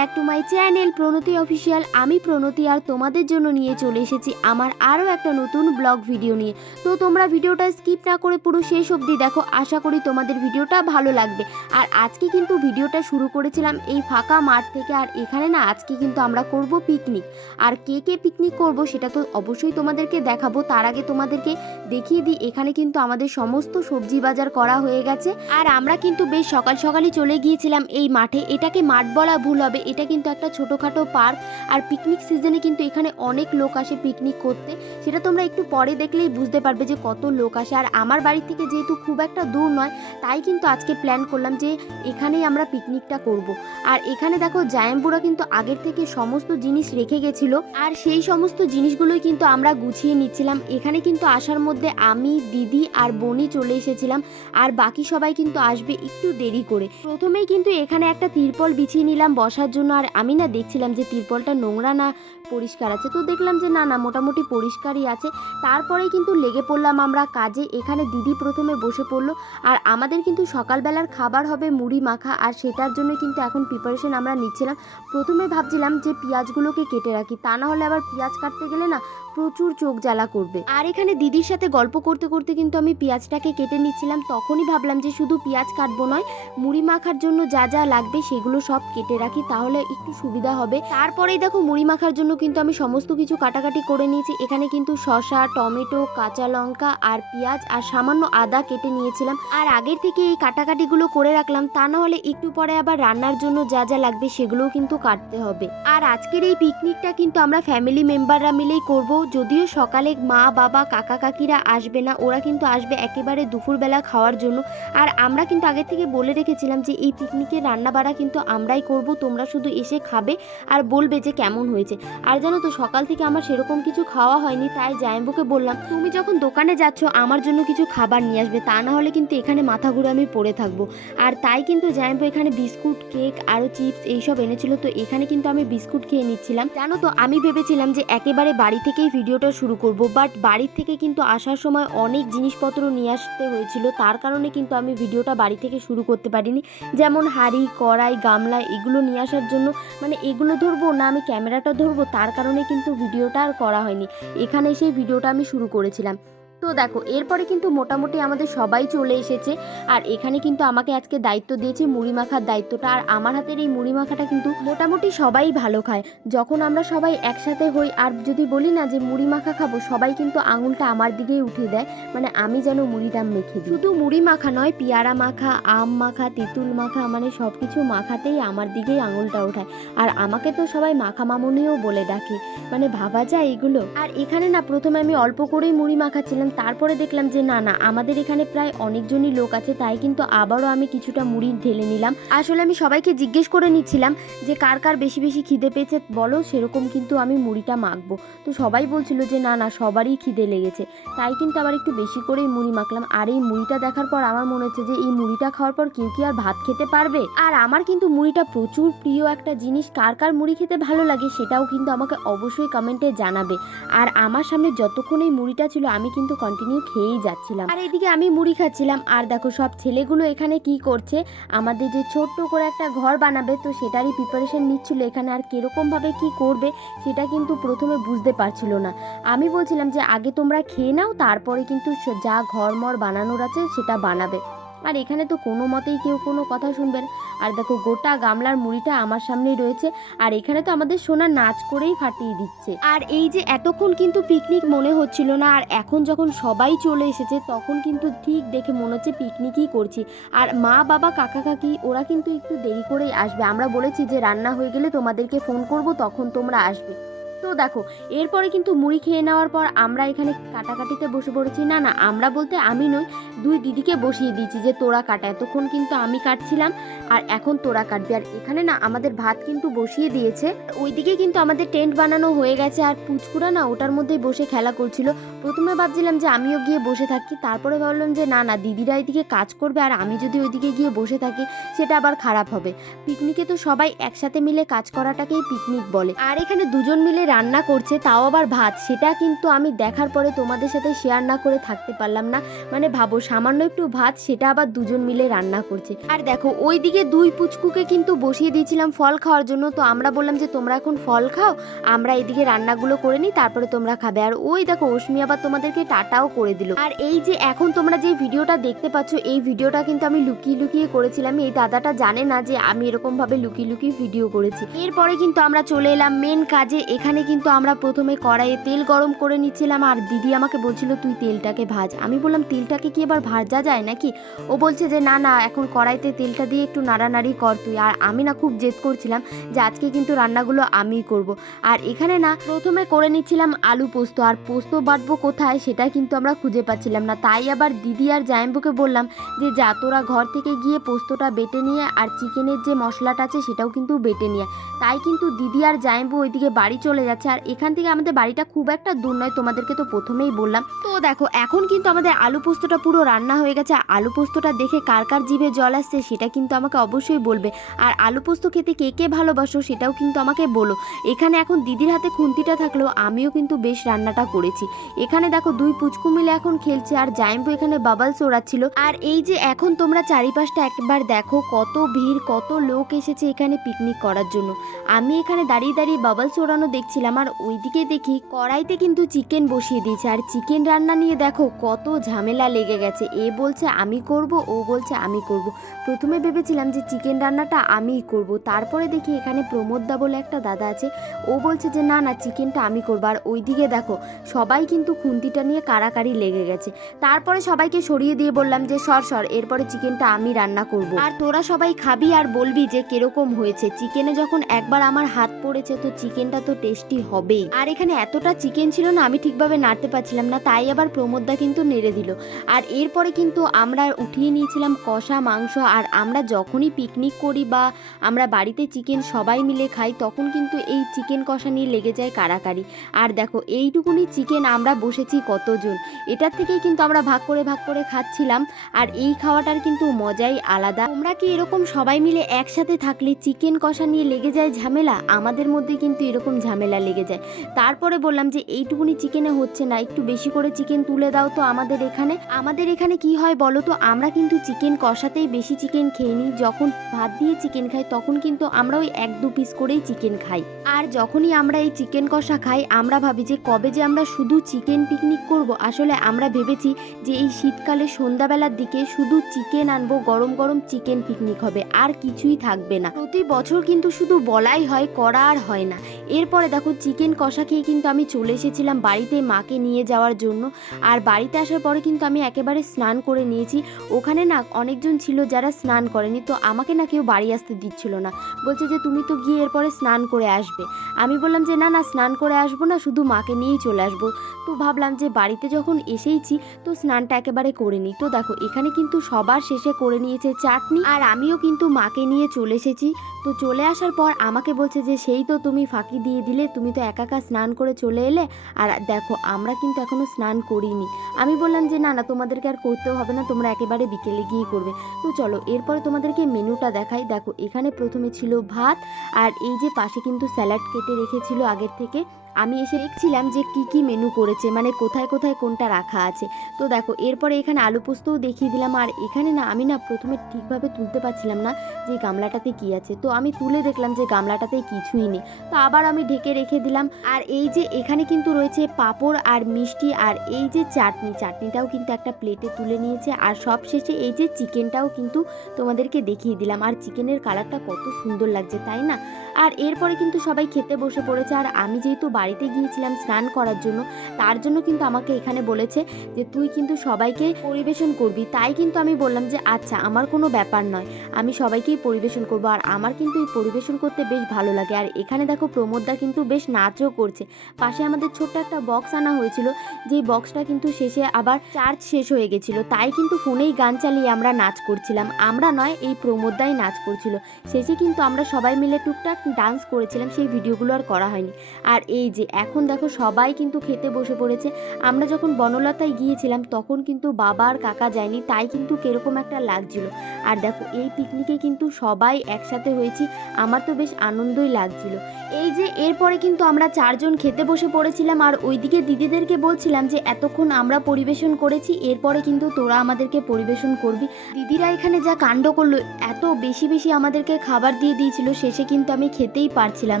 Back to my channel Pranati official আমি প্রণতি আর তোমাদের জন্য নিয়ে চলে এসেছি আমার আরও একটা নতুন ব্লগ ভিডিও নিয়ে। তো তোমরা ভিডিওটা স্কিপ না করে পুরো শেষ অবধি দেখো, আশা করি তোমাদের ভিডিওটা ভালো লাগবে। আর আজকে কিন্তু ভিডিওটা শুরু করেছিলাম এই ফাঁকা মাঠ থেকে, আর এখানে না আজকে কিন্তু আমরা করব পিকনিক আর কে কে পিকনিক করব সেটা তো অবশ্যই তোমাদেরকে দেখাবো। তার আগে তোমাদেরকে দেখিয়ে দিই, এখানে কিন্তু আমাদের সমস্ত সবজি বাজার করা হয়ে গেছে। আর আমরা কিন্তু বেশ সকাল সকালই চলে গিয়েছিলাম এই মাঠে। এটাকে মাঠ বলা ভুল হবে এটা কিন্তু একটা ছোটোখাটো পার্ক আর পিকনিক সিজনে কিন্তু এখানে অনেক লোক আসে পিকনিক করতে। সেটা তোমরা একটু পরে দেখলেই বুঝতে পারবে যে কত লোক আসে। আর আমার বাড়ি থেকে যেহেতু খুব একটা দূর নয়, তাই কিন্তু আজকে প্ল্যান করলাম যে এখানেই আমরা পিকনিকটা করব। আর এখানে দেখো জায়াম্বুরা কিন্তু আগের থেকে সমস্ত জিনিস রেখে গেছিল। আর সেই সমস্ত জিনিসগুলোই কিন্তু আমরা গুছিয়ে নিচ্ছিলাম। এখানে কিন্তু আসার মধ্যে আমি, দিদি আর বনি চলে এসেছিলাম। আর বাকি সবাই কিন্তু আসবে একটু দেরি করে। প্রথমেই কিন্তু এখানে একটা তিরপল বিছিয়ে নিলাম বসার জন্য। আর আমি না দেখছিলাম যে তিরপলটা নোংরা না পরিষ্কার আছে। তো দেখলাম যে না না, মোটামুটি পরিষ্কারই আছে। তারপরে কিন্তু লেগে পড়লাম আমরা কাজে। এখানে দিদি প্রথমে বসে পড়ল। আর আমাদের কিন্তু সকালবেলার খাবার হবে মুড়ি মাখা। আর সেটার জন্য কিন্তু এখন প্রিপারেশন আমরা নিচ্ছিলাম। প্রথমে ভাবছিলাম যে পেঁয়াজগুলোকে কেটে রাখি। তা না হলে আবার পেঁয়াজ কাটতে গেলে না প্রচুর চোখ জ্বালা করবে। আর এখানে দিদির সাথে গল্প করতে করতে কিন্তু আমি পেঁয়াজটাকে কেটে নিচ্ছিলাম, তখনই ভাবলাম যে শুধু পেঁয়াজ কাটবো নয়, মুড়ি মাখার জন্য যা যা লাগবে সেগুলো সব কেটে রাখি, তাহলে একটু সুবিধা হবে। তারপরেই দেখো মুড়ি মাখার জন্য কিন্তু আমি সমস্ত কিছু কাটাকাটি করে নিয়েছি। এখানে কিন্তু শশা টমেটো, কাঁচা লঙ্কা আর পেঁয়াজ আর সামান্য আদা কেটে নিয়েছিলাম। আর আগের থেকে এই কাটাকাটিগুলো করে রাখলাম, তা না হলে একটু পরে আবার রান্নার জন্য যা যা লাগবে সেগুলোও কিন্তু কাটতে হবে। আর আজকের এই পিকনিকটা কিন্তু আমরা ফ্যামিলি মেম্বাররা মিলেই করব। যদিও সকালে মা, বাবা, কাকা, কাকিরা আসবে না, ওরা কিন্তু আসবে একেবারে দুপুরবেলা খাওয়ার জন্য। আর আমরা কিন্তু আগে থেকে বলে রেখেছিলাম যে এই পিকনিকের রান্না বাড়া কিন্তু আমরাই করব, তোমরা শুধু এসে খাবে আর বলবে যে কেমন হয়েছে। আর জানো তো, সকাল থেকে আমার সেরকম কিছু খাওয়া হয়নি, তাই জায়ম্বুকে বললাম, তুমি যখন দোকানে যাচ্ছ, আমার জন্য কিছু খাবার নিয়ে আসবে, তা না হলে কিন্তু এখানে মাথা ঘুরে আমি পড়ে থাকব। আর তাই কিন্তু জায়ম্বু এখানে বিস্কুট, কেক আরও চিপস, এইসব এনেছিল, তো এখানে কিন্তু আমি বিস্কুট খেয়ে নিচ্ছিলাম। জানো তো, আমি ভেবেছিলাম যে একেবারে বাড়ি থেকেই ভিডিওটা শুরু করব বাট বাড়ির থেকে কিন্তু আসার সময় অনেক জিনিসপত্র নিয়ে আসতে হয়েছিল, তার কারণে কিন্তু আমি ভিডিওটা বাড়ি থেকে শুরু করতে পারিনি। যেমন হাড়ি, কড়াই, গামলা এগুলো নিয়ে আসার জন্য মানে এগুলো ধরবো না আমি ক্যামেরাটা ধরবো, তার কারণে কিন্তু ভিডিওটা আর করা হয়নি। এখানে সেই ভিডিওটা আমি শুরু করেছিলাম। তো দেখো, এরপরে কিন্তু মোটামুটি আমাদের সবাই চলে এসেছে। আর এখানে কিন্তু আমাকে আজকে দায়িত্ব দিয়েছে মুড়ি মাখার দায়িত্বটা। আর আমার হাতের এই মুড়ি মাখাটা কিন্তু মোটামুটি সবাই ভালো খায়। যখন আমরা সবাই একসাথে হই, আর যদি বলি না যে মুড়ি মাখা খাব, সবাই কিন্তু আঙুলটা আমার দিকেই উঠে দেয়। মানে আমি যেন মুড়িটা মেখে দিই। শুধু মুড়ি মাখা নয়, পেয়ারা মাখা, আম মাখা, তেঁতুল মাখা মানে সব কিছু মাখাতেই আমার দিকেই আঙুলটা ওঠায়। আর আমাকে তো সবাই মাখা মামুনিও বলে ডাকে। মানে ভাবা যায় এগুলো। আর এখানে না, প্রথমে আমি অল্প করেই মুড়ি মাখাচ্ছিলাম। তারপরে দেখলাম যে, না না, আমাদের এখানে প্রায় অনেকজনই লোক আছে, তাই কিন্তু আবারও আমি কিছুটা মুড়ি ঢেলে নিলাম। আসলে আমি সবাইকে জিজ্ঞেস করে নিচ্ছিলাম যে, কার কার বেশি বেশি খিদে পেয়েছে? বলো, সেরকম কিন্তু আমি মুড়িটা মাখবো। তো সবাই বলছিল যে, না না, সবারই খিদে লেগেছে। তাই কিন্তু আবার একটু বেশি করেই মুড়ি মাখলাম। আর এই মুড়িটা দেখার পর আমার মনে হচ্ছে যে, এই মুড়িটা খাওয়ার পর কেউ কি আর ভাত খেতে পারবে? আর আমার কিন্তু মুড়িটা প্রচুর প্রিয় একটা জিনিস, কার কার মুড়ি খেতে ভালো লাগে সেটাও কিন্তু আমাকে অবশ্যই কমেন্টে জানাবে। আর আমার সামনে যতক্ষণ এই মুড়িটা ছিল, আমি কিন্তু কন্টিনিউ খেয়েই যাচ্ছিলাম। আর এদিকে আমি মুড়ি খাচ্ছিলাম। আর দেখো, সব ছেলেগুলো এখানে কি করছে? আমাদের যে ছোট্ট করে একটা ঘর বানাবে, তো সেটারই প্রিপারেশন নিচ্ছিল এখানে। আর কীরকমভাবে কি করবে, সেটা কিন্তু প্রথমে বুঝতে পারছিল না। আমি বলছিলাম যে, আগে তোমরা খেয়ে নাও, তারপরে কিন্তু যা ঘর মর বানানোর আছে, সেটা বানাবে। আর এখানে তো কোনো মতেই কেউ কোনো কথা শুনবে না আর দেখো, গোটা গামলার মুড়িটা আমার সামনেই রয়েছে। আর এখানে তো আমাদের সোনা নাচ করেই ফাটিয়ে দিচ্ছে। আর এই যে এতক্ষণ কিন্তু পিকনিক মনে হচ্ছিল না, আর এখন যখন সবাই চলে এসেছে, তখন কিন্তু ঠিক দেখে মনে হচ্ছে পিকনিকই করছি। আর মা, বাবা, কাকা, কাকি, ওরা কিন্তু একটু দেরি করেই আসবে। আমরা বলেছি যে রান্না হয়ে গেলে তোমাদেরকে ফোন করব, তখন তোমরা আসবে। তো দেখো, এরপরে কিন্তু মুড়ি খেয়ে নেওয়ার পর আমরা এখানে কাটাকাটিতে বসে পড়েছি। না না, আমরা বলতে আমি নই, দুই দিদিকে বসিয়ে দিয়েছি যে তোরা কাটা। এতক্ষণ কিন্তু আমি কাটছিলাম আর এখন তোরা কাটবি। আর এখানে না, আমাদের ভাত কিন্তু বসিয়ে দিয়েছে। ওইদিকে কিন্তু আমাদের টেন্ট বানানো হয়ে গেছে আর পুচকুরা না ওটার মধ্যেই বসে খেলা করছিল। প্রথমে ভাবছিলাম যে আমিও গিয়ে বসে থাকি, তারপরে ভাবলাম যে না না, দিদিরা এদিকে কাজ করবে আর আমি যদি ওইদিকে গিয়ে বসে থাকি, সেটা আবার খারাপ হবে। পিকনিকে তো সবাই একসাথে মিলে কাজ করাটাকেই পিকনিক বলে। আর এখানে দুজন মিলে রান্না করছে, তাও আবার ভাত। সেটা কিন্তু আমি দেখার পরে তোমাদের সাথে শেয়ার না করে থাকতে পারলাম না। মানে ভাবো, সামান্য একটু ভাত, সেটা আবার দুজন মিলে রান্না করছে। আর দেখো, ওইদিকে দুই পুচকুকে কিন্তু বসিয়ে দিয়েছিলাম ফল খাওয়ার জন্য। তো আমরা বললাম যে, তোমরা এখন ফল খাও, আমরা এদিকে রান্নাগুলো করে নিই, তারপরে তোমরা খাবে। আর ওই দেখো, অশ্মি আবার তোমাদেরকে টাটাও করে দিল। আর এই যে এখন তোমরা যে ভিডিওটা দেখতে পাচ্ছ, এই ভিডিওটা কিন্তু আমি লুকিয়ে লুকিয়ে করেছিলাম। এই দাদাটা জানে না যে, আমি এরকমভাবে লুকিয়ে লুকিয়ে ভিডিও করেছি। এরপরে কিন্তু আমরা চলে এলাম মেন কাজে। এখানে কিন্তু আমরা প্রথমে কড়াইয়ে তেল গরম করে নিচ্ছিলাম আর দিদি আমাকে বলছিল, তুই তেলটাকে ভাজ। আমি বললাম, তেলটাকে কি এবার ভাজা যায় নাকি? ও বলছে যে, না না, এখন কড়াইতে তেলটা দিয়ে একটু নাড়ানাড়ি কর তুই। আর আমি না খুব জেদ করছিলাম যে, আজকে কিন্তু রান্নাগুলো আমিই করব। আর এখানে না প্রথমে করে নিচ্ছিলাম আলু পোস্ত, আর পোস্ত বাটবো কোথায় সেটা কিন্তু আমরা খুঁজে পাচ্ছিলাম না। তাই আবার দিদি আর জায়ম্বুকে বললাম যে, যা, তোরা ঘর থেকে গিয়ে পোস্তটা বেটে নিয়ে আর চিকেনের যে মশলাটা আছে সেটাও কিন্তু বেটে নিয়ে। তাই কিন্তু দিদি আর জায়ম্বু ওইদিকে বাড়ি চলে যাচ্ছে। আর এখান থেকে আমাদের বাড়িটা খুব একটা দূর নয়, তোমাদেরকে তো প্রথমেই বললাম। তো দেখো, এখন কিন্তু আমাদের আলু পোস্তটা পুরো রান্না হয়ে গেছে। আলু পোস্তটা দেখে কার কার জিভে জল আসছে সেটা কিন্তু আমাকে অবশ্যই বলবে। আর আলু পোস্ত খেতে কে কে ভালোবাসো সেটাও কিন্তু আমাকে বলো। এখানে এখন দিদির হাতে খুন্তিটা থাকলেও আমিও কিন্তু বেশ রান্নাটা করেছি। এখানে দেখো, দুই পুচকু মিলে এখন খেলছে, আর জাইম্বু এখানে বাবাল চোরাচ্ছিল আর এই যে এখন তোমরা চারিপাশটা একবার দেখো, কত ভিড়, কত লোক এসেছে এখানে পিকনিক করার জন্য। আমি এখানে দাঁড়িয়ে দাঁড়িয়ে বাবাল চোরানো দেখছিলাম আর ওইদিকে দেখি কড়াইতে কিন্তু চিকেন বসিয়ে দিয়েছে। আর চিকেন রান্না নিয়ে দেখো কত ঝামেলা লেগে গেছে। এ বলছে আমি করব, ও বলছে আমি করব। প্রথমে ভেবেছিলাম যে চিকেন রান্নাটা আমিই করব। তারপরে দেখি এখানে প্রমোদদা বলে একটা দাদা আছে। ও বলছে যে না না চিকেনটা আমি করব। আর ওইদিকে দেখো সবাই কিন্তু খুন্তিটা নিয়ে কারাকারি লেগে গেছে। তারপরে সবাইকে সরিয়ে দিয়ে বললাম যে, সর সর, এরপরে চিকেনটা আমি রান্না করব। আর তোরা সবাই খাবি আর বলবি যে, কীরকম হয়েছে? চিকেনে যখন একবার আমার হাত পড়েছে, তো চিকেনটা তো টেস্টি হবেই। আর এখানে এতটা চিকেন ছিল না, আমি ঠিকভাবে নাড়তে পারছিলাম না, তাই আবার প্রমোদদা কিন্তু নেড়ে দিল। আর এরপরে কিন্তু আমরা উঠিয়ে নিয়েছিলাম কষা মাংস, আর আমরা যখনই পিকনিক করি বা আমরা বাড়িতে চিকেন সবাই মিলে খাই, তখন কিন্তু এই চিকেন কষা নিয়ে লেগে যায় কারাকারি আর দেখো, এইটুকুনি চিকেন আমরা বসেছি কতজন? এটার থেকেই কিন্তু আমরা ভাগ করে ভাগ করে খাচ্ছিলাম, আর এই খাওয়াটার কিন্তু মজাই আলাদা। তোমরা কি এরকম সবাই মিলে একসাথে থাকলে চিকেন কষা নিয়ে লেগে যায় ঝামেলা? আমাদের মধ্যে কিন্তু এরকম ঝামেলা লেগে যায়। তারপরে বললাম যে, এইটুকুনি চিকেনে হচ্ছে না, একটু বেশি করে চিকেন তুলে দাও তো আমাদের এখানে। আমাদের এখানে কি হয় বলো তো, আমরা কিন্তু চিকেন কষাতেই বেশি চিকেন খেয়ে নিই। যখন ভাত দিয়ে চিকেন খাই, তখন কিন্তু আমরা ওই এক দু পিস করেই চিকেন খাই। আর যখনই আমরা এই চিকেন কষা খাই, আমরা ভাবি যে, কবে যে আমরা শুধু চিকেন পিকনিক করব? আসলে আমরা ভেবেছি যে, এই শীতকালে সন্ধ্যাবেলার দিকে শুধু চিকেন আনব, গরম গরম চিকেন পিকনিক হবে। আর কিছুই থাকবে না। প্রতি বছর কিন্তু শুধু বলাই হয়, করা আর হয় না। এরপরে দেখো চিকেন কষা খেয়ে কিন্তু আমি চলে এসেছিলাম বাড়িতে মাকে নিয়ে যাওয়ার জন্য। আর বাড়িতে আসার পরে কিন্তু আমি একেবারে স্নান করে নিয়েছি। ওখানে না অনেকজন ছিল যারা স্নান করেনি, তো আমাকে না কেউ বাড়ি আসতে দিচ্ছিল না। বলছে যে, তুমি তো গিয়ে এরপরে স্নান করে আসবে। আমি বললাম যে, না না, স্নান করে আসব না, শুধু মাকে নিয়েই চলে আসব। তো ভাবলাম যে, বাড়িতে যখন এসেইছি, তো স্নানটা একেবারে করে নিই। তো দেখো, এখানে কিন্তু সবার শেষে করে নিয়েছে চাটনি। আর আমিও কিন্তু মাকে নিয়ে চলে এসেছি। তো চলে আসার পর আমাকে বলছে যে, সেই তো তুমি ফাঁকি দিয়ে দিলে, তুমি তো একা একা স্নান করে চলে এলে। আর দেখো, আমরা কিন্তু এখনও স্নান করিনি। আমি বললাম যে, না না, তোমাদেরকে আর করতেও হবে না, তোমরা একেবারে বিকেলে গিয়ে করবে। তো চলো, এরপরে তোমাদেরকে মেনুটা দেখাই। দেখো, এখানে প্রথমে ছিল ভাত, আর এই যে পাশে কিন্তু স্যালাড কেটে রেখেছিল আগের থেকে। আমি এসে দেখছিলাম যে কি কি মেনু করেছে মানে কোথায় কোথায় কোনটা রাখা আছে। তো দেখো, এরপরে এখানে আলু পোস্তও দেখিয়ে দিলাম, আর এখানে না আমি না প্রথমে ঠিকভাবে তুলতে পারছিলাম না যে গামলাটাতে কি আছে। তো আমি তুলে দেখলাম যে গামলাটাতে কিছুই নেই। তো আবার আমি ঢেকে রেখে দিলাম, আর এই যে এখানে কিন্তু রয়েছে পাঁপড় আর মিষ্টি, আর এই যে চাটনি, চাটনিটাও কিন্তু একটা প্লেটে তুলে নিয়েছে, আর সব শেষে এই যে চিকেনটাও কিন্তু তোমাদেরকে দেখিয়ে দিলাম। আর চিকেনের কালারটা কত সুন্দর লাগছে, তাই না? আর এরপরে কিন্তু সবাই খেতে বসে পড়েছে, আর আমি যেহেতু বাড়িতে গিয়েছিলাম স্নান করার জন্য, তার জন্য কিন্তু আমাকে এখানে বলেছে যে তুই কিন্তু সবাইকে পরিবেশন করবি। তাই কিন্তু আমি বললাম যে আচ্ছা আমার কোনো ব্যাপার নয়। আমি সবাইকেই পরিবেশন করব। আর আমার কিন্তু এই পরিবেশন করতে বেশ ভালো লাগে। আর এখানে দেখো প্রমোদদা কিন্তু বেশ নাচও করছে। পাশে আমাদের ছোট্ট একটা বক্স আনা হয়েছিল, যেই বক্সটা কিন্তু শেষে আবার চার্জ শেষ হয়ে গেছিল। তাই কিন্তু ফোনেই গান চালিয়ে আমরা নাচ করছিলাম। আমরা নয়, এই প্রমোদদাই নাচ করছিল। শেষে কিন্তু আমরা সবাই মিলে টুকটাক ডান্স করেছিলাম, সেই ভিডিওগুলো আর করা হয়নি। আর এই যে এখন দেখো সবাই কিন্তু খেতে বসে পড়েছে। আমরা যখন বনলতায় গিয়েছিলাম, তখন কিন্তু বাবা আর কাকা যায়নি, তাই কিন্তু কীরকম একটা লাগছিল। আর দেখো, এই পিকনিকে কিন্তু সবাই একসাথে হয়েছি, আমার তো বেশ আনন্দই লাগছিল। এই যে এরপরে কিন্তু আমরা চারজন খেতে বসে পড়েছিলাম, আর ওইদিকে দিদিদেরকে বলছিলাম যে এতক্ষণ আমরা পরিবেশন করেছি, এরপরে কিন্তু তোরা আমাদেরকে পরিবেশন করবি। দিদিরা এখানে যা কাণ্ড করল, এত বেশি বেশি আমাদেরকে খাবার দিয়ে দিয়েছিল, শেষে কিন্তু আমি খেতেই পারছিলাম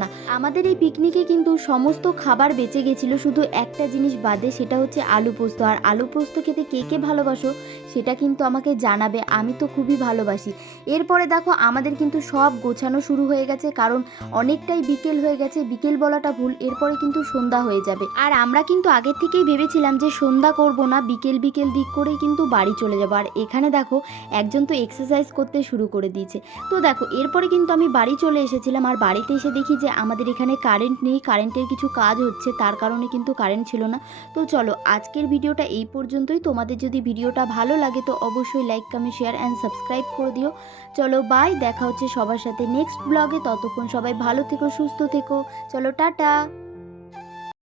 না। আমাদের এই পিকনিকে কিন্তু সমস্ত খাবার বেঁচে গেছিল, শুধু একটা জিনিস বাদে সেটা হচ্ছে আলু পোস্ত। আর আলু পোস্ত খেতে কে কে ভালোবাসো সেটা কিন্তু আমাকে জানাবে, আমি তো খুবই ভালোবাসি। এরপরে দেখো আমাদের কিন্তু সব গোছানো শুরু হয়ে গেছে, কারণ অনেকটাই বিকেল হয়ে গেছে, বিকেল বলাটা ভুল, এরপরে কিন্তু সন্ধ্যা হয়ে যাবে। আর আমরা কিন্তু আগের থেকেই ভেবেছিলাম যে সন্ধ্যা করব না, বিকেল বিকেল দিক করেই কিন্তু বাড়ি চলে যাব। আর এখানে দেখো একজন তো এক্সারসাইজ করতে শুরু করে দিয়েছে। তো দেখো, এরপরে কিন্তু আমি বাড়ি চলে এসেছিলাম, আর বাড়িতে এসে দেখি যে আমাদের এখানে কারেন্ট নেই কারেন্টের কিছু কাজ হচ্ছে, তার কারণে কিন্তু কারেন্ট ছিল না। তো চলো, আজকের ভিডিওটা এই পর্যন্তই। তোমাদের যদি ভিডিওটা ভালো লাগে তো অবশ্যই like comment share and subscribe করে দিও। চলো বাই দেখা হচ্ছে সবার সাথে নেক্সট ব্লগে ততক্ষণ সবাই ভালো থেকো, সুস্থ থেকো। চলো, টাটা।